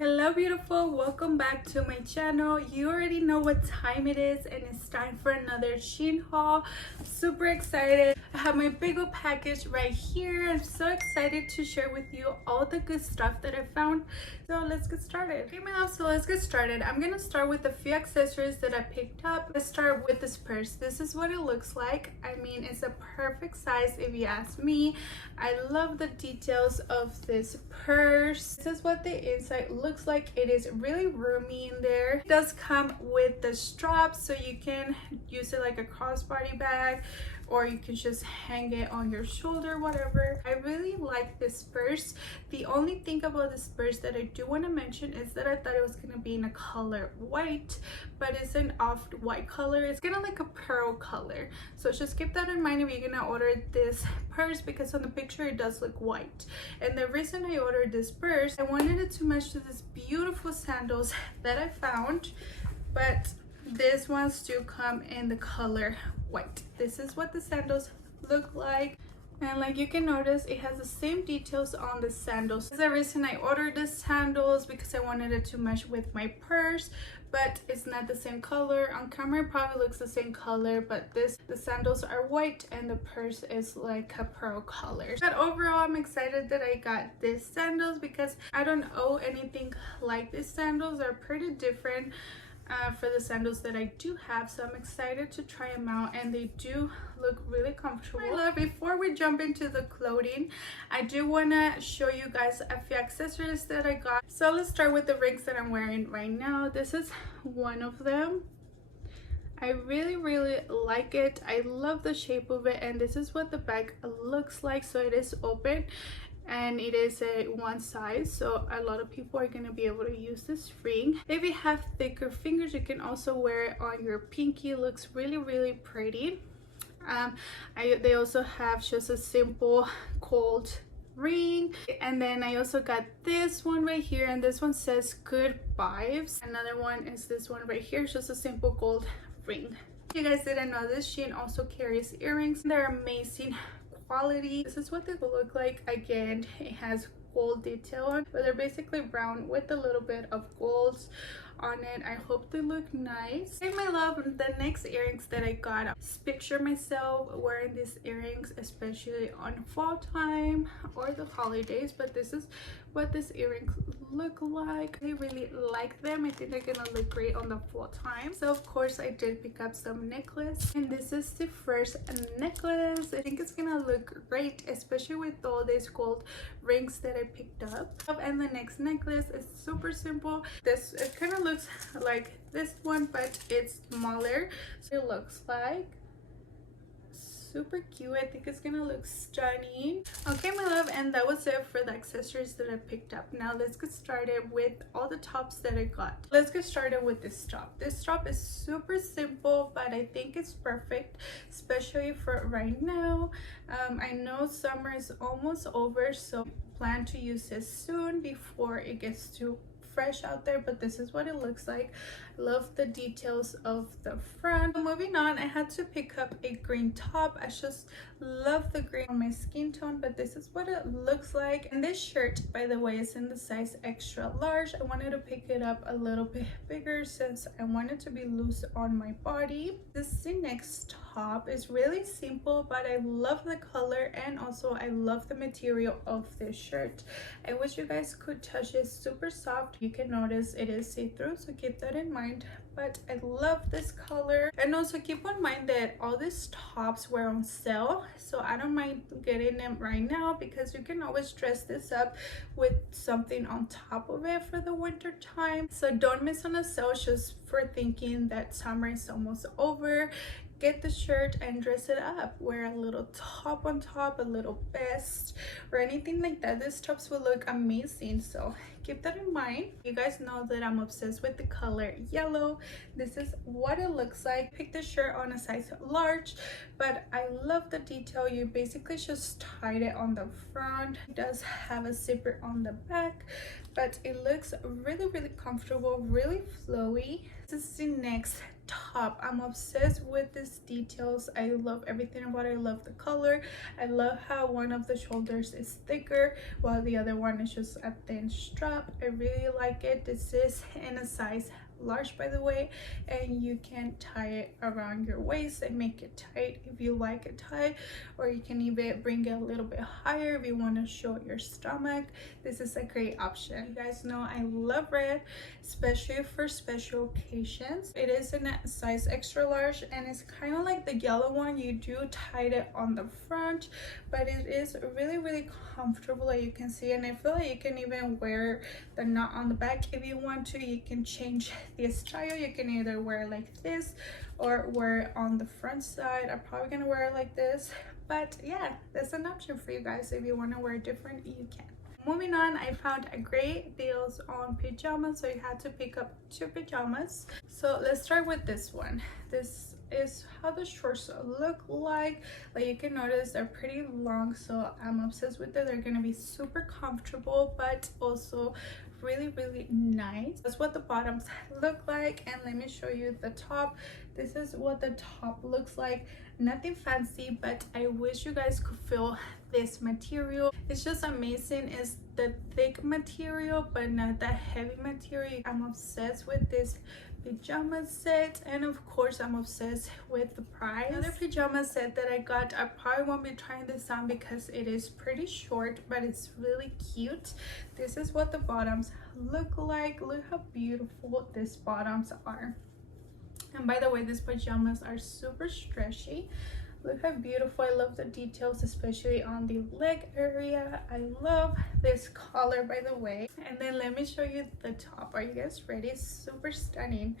Hello beautiful, welcome back to my channel. You already know what time it is and it's time for another Shein haul. I'm super excited. I have my big old package right here. I'm so excited to share with you all the good stuff that I found. So let's get started. Okay my love, so let's get started. I'm gonna start with a few accessories that I picked up. Let's start with this purse. This is what it looks like. I mean, it's a perfect size if you ask me. I love the details of this purse. This is what the inside looks like. It is really roomy in there. It does come with the straps, so you can use it like a crossbody bag, or you can just hang it on your shoulder, whatever. I really like this purse. The only thing about this purse that I do want to mention is that I thought it was gonna be in a color white, but it's an off-white color. It's gonna like a pearl color, so just keep that in mind if you're gonna order this purse, because on the picture it does look white. And the reason I ordered this purse, I wanted it to match to these beautiful sandals that I found, but these ones do come in the color white. This is what the sandals look like, and like you can notice, it has the same details on the sandals. That's the reason I ordered the sandals, because I wanted it to match with my purse, but it's not the same color. On camera it probably looks the same color, but the sandals are white and the purse is like a pearl color. But overall, I'm excited that I got these sandals because I don't own anything like these sandals. They're pretty different for the sandals that I do have, so I'm excited to try them out, and they do look really comfortable. My love, before we jump into the clothing, I do want to show you guys a few accessories that I got. So let's start with the rings that I'm wearing right now. This is one of them. I really like it. I love the shape of it, and this is what the bag looks like. So it is open and it is a one size, so a lot of people are going to be able to use this ring. If you have thicker fingers, you can also wear it on your pinky. It looks really pretty. They also have just a simple gold ring, and then I also got this one right here, and this one says good vibes. Another one is this one right here, just a simple gold ring. If you guys didn't know this, Shein also carries earrings. They're amazing quality. This is what they will look like. Again, it has gold detail on, but they're basically brown with a little bit of golds on it. I hope they look nice. Hey my love, the next earrings that I got, picture myself wearing these earrings, especially on fall time or the holidays, but this is what these earrings look like. I really like them. I think they're gonna look great on the fall time. So of course I did pick up some necklace, and this is the first necklace. I think it's gonna look great, especially with all these gold rings that I picked up. And the next necklace is super simple. It kind of looks like this one, but it's smaller, so it looks like super cute. I think it's gonna look stunning. Okay my love, and that was it for the accessories that I picked up. Now let's get started with all the tops that I got. Let's get started with this top. This top is super simple, but I think it's perfect, especially for right now. I know summer is almost over, so plan to use this soon before it gets too fresh out there, but this is what it looks like. Love the details of the front. Moving on, I had to pick up a green top. I just love the green on my skin tone, but this is what it looks like. And this shirt, by the way, is in the size extra large. I wanted to pick it up a little bit bigger since I want it to be loose on my body. This is the next top. Is really simple, but I love the color, and also I love the material of this shirt. I wish you guys could touch it. Super soft. You can notice it is see-through, so keep that in mind, but I love this color. And also keep in mind that all these tops were on sale, so I don't mind getting them right now, because you can always dress this up with something on top of it for the winter time. So don't miss on a sale just for thinking that summer is almost over. Get the shirt and dress it up. Wear a little top on top, a little vest, or anything like that. These tops will look amazing, so keep that in mind. You guys know that I'm obsessed with the color yellow. This is what it looks like. Pick the shirt on a size large, but I love the detail. You basically just tied it on the front. It does have a zipper on the back, but it looks really comfortable, really flowy. This is the next top. I'm obsessed with these details. I love everything about it. I love the color. I love how one of the shoulders is thicker while the other one is just a thin strap. top. I really like it. This is in a size large, by the way, and you can tie it around your waist and make it tight if you like it tight, or you can even bring it a little bit higher if you want to show your stomach. This is a great option. You guys know I love red, especially for special occasions. It is in a size extra large, and it's kind of like the yellow one. You do tie it on the front, but it is really comfortable, like you can see, and I feel like you can even wear the knot on the back if you want to. You can change the style. You can either wear it like this or wear it on the front side. I'm probably gonna wear it like this, but yeah, that's an option for you guys. If you want to wear it different, you can. Moving on, I found a great deals on pajamas, so I had to pick up 2 pajamas. So let's start with this one. This is how the shorts look like you can notice they're pretty long, so I'm obsessed with it. They're gonna be super comfortable, but also really nice. That's what the bottoms look like, and let me show you the top. This is what the top looks like. Nothing fancy, but I wish you guys could feel this material. It's just amazing. It's the thick material but not that heavy material. I'm obsessed with this pajama set, and of course I'm obsessed with the price. Another pajama set that I got, I probably won't be trying this on because it is pretty short, but it's really cute. This is what the bottoms look like. Look how beautiful these bottoms are. And by the way, these pajamas are super stretchy. Look how beautiful. I love the details, especially on the leg area. I love this color, by the way. And then let me show you the top. Are you guys ready? It's super stunning.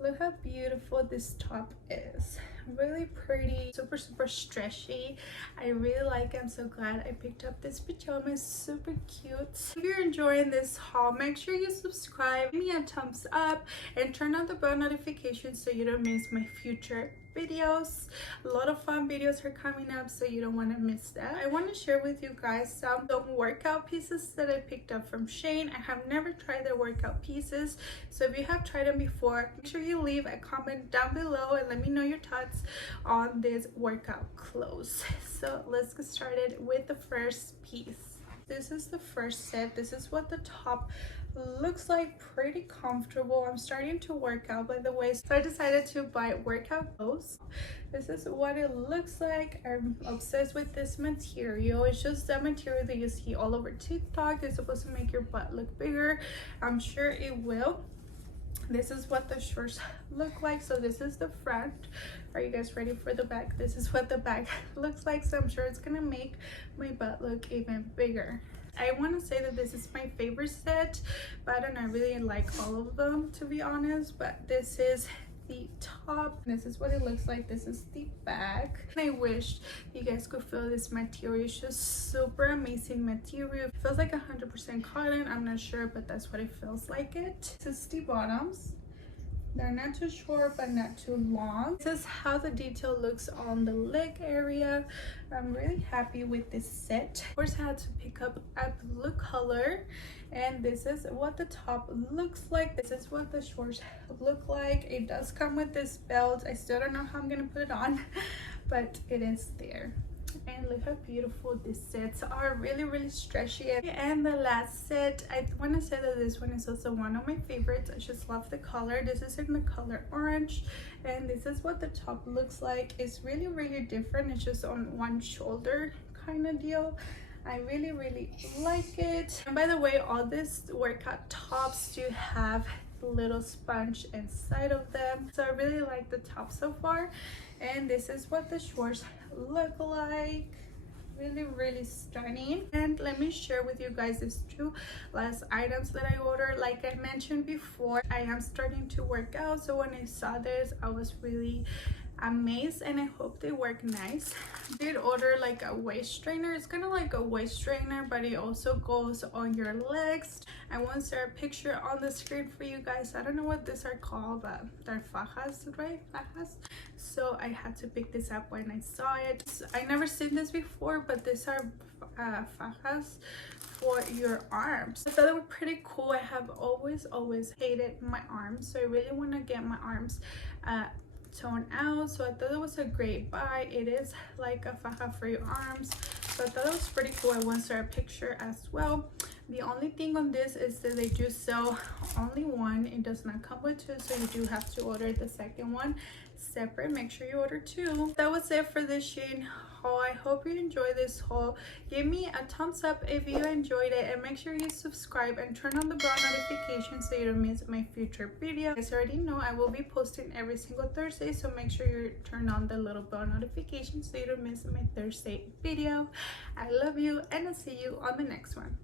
Look how beautiful this top is. Really pretty, super stretchy. I really like it. I'm so glad I picked up this pajama. It's super cute. If you're enjoying this haul, make sure you subscribe, give me a thumbs up, and turn on the bell notifications so you don't miss my future videos. A lot of fun videos are coming up, so you don't want to miss that. I want to share with you guys some workout pieces that I picked up from Shein. I have never tried their workout pieces, so if you have tried them before, make sure you leave a comment down below and let me know your thoughts on this workout clothes. So let's get started with the first piece. This is the first set. This is what the top looks like. Pretty comfortable. I'm starting to work out, by the way, so I decided to buy workout clothes. This is what it looks like. I'm obsessed with this material. It's just that material that you see all over TikTok. It's supposed to make your butt look bigger. I'm sure it will. This is what the shorts look like. So this is the front. Are you guys ready for the back? This is what the back looks like, so I'm sure it's gonna make my butt look even bigger. I want to say that this is my favorite set, but I don't know, I really like all of them, to be honest. But this is the top. This is what it looks like. This is the back. I wish you guys could feel this material. It's just super amazing material. It feels like 100% cotton. I'm not sure, but that's what it feels like. This is the bottoms. They're not too short but not too long. This is how the detail looks on the leg area. I'm really happy with this set. Of course, I had to pick up a blue color, and this is what the top looks like. This is what the shorts look like. It does come with this belt. I still don't know how I'm gonna put it on, but it is there. And look how beautiful these sets are. Really stretchy. And the last set, I want to say that this one is also one of my favorites. I just love the color. This is in the color orange, and this is what the top looks like. It's really different. It's just on one shoulder kind of deal. I really like it. And by the way, all these workout tops do have little sponge inside of them, so I really like the top so far. And this is what the shorts look like. Really stunning. And let me share with you guys these 2 last items that I ordered. Like I mentioned before, I am starting to work out, so when I saw this, I was really amazed, and I hope they work nice. I did order like a waist trainer. It's kind of like a waist trainer, but it also goes on your legs. I want to share a picture on the screen for you guys. I don't know what these are called, but they're fajas, right? Fajas. So I had to pick this up when I saw it. I never seen this before, but these are fajas for your arms. I thought they were pretty cool. I have always hated my arms, so I really want to get my arms toned out, so I thought it was a great buy. It is like a faja for your arms, so I thought it was pretty cool. I want to share a picture as well. The only thing on this is that they do sell only one. It does not come with two, so you do have to order the second one separate. Make sure you order two. That was it for this Shein haul. I hope you enjoyed this haul. Give me a thumbs up if you enjoyed it, and make sure you subscribe and turn on the bell notification so you don't miss my future video. As you already know, I will be posting every single Thursday, so make sure you turn on the little bell notification so you don't miss my Thursday video. I love you, and I'll see you on the next one.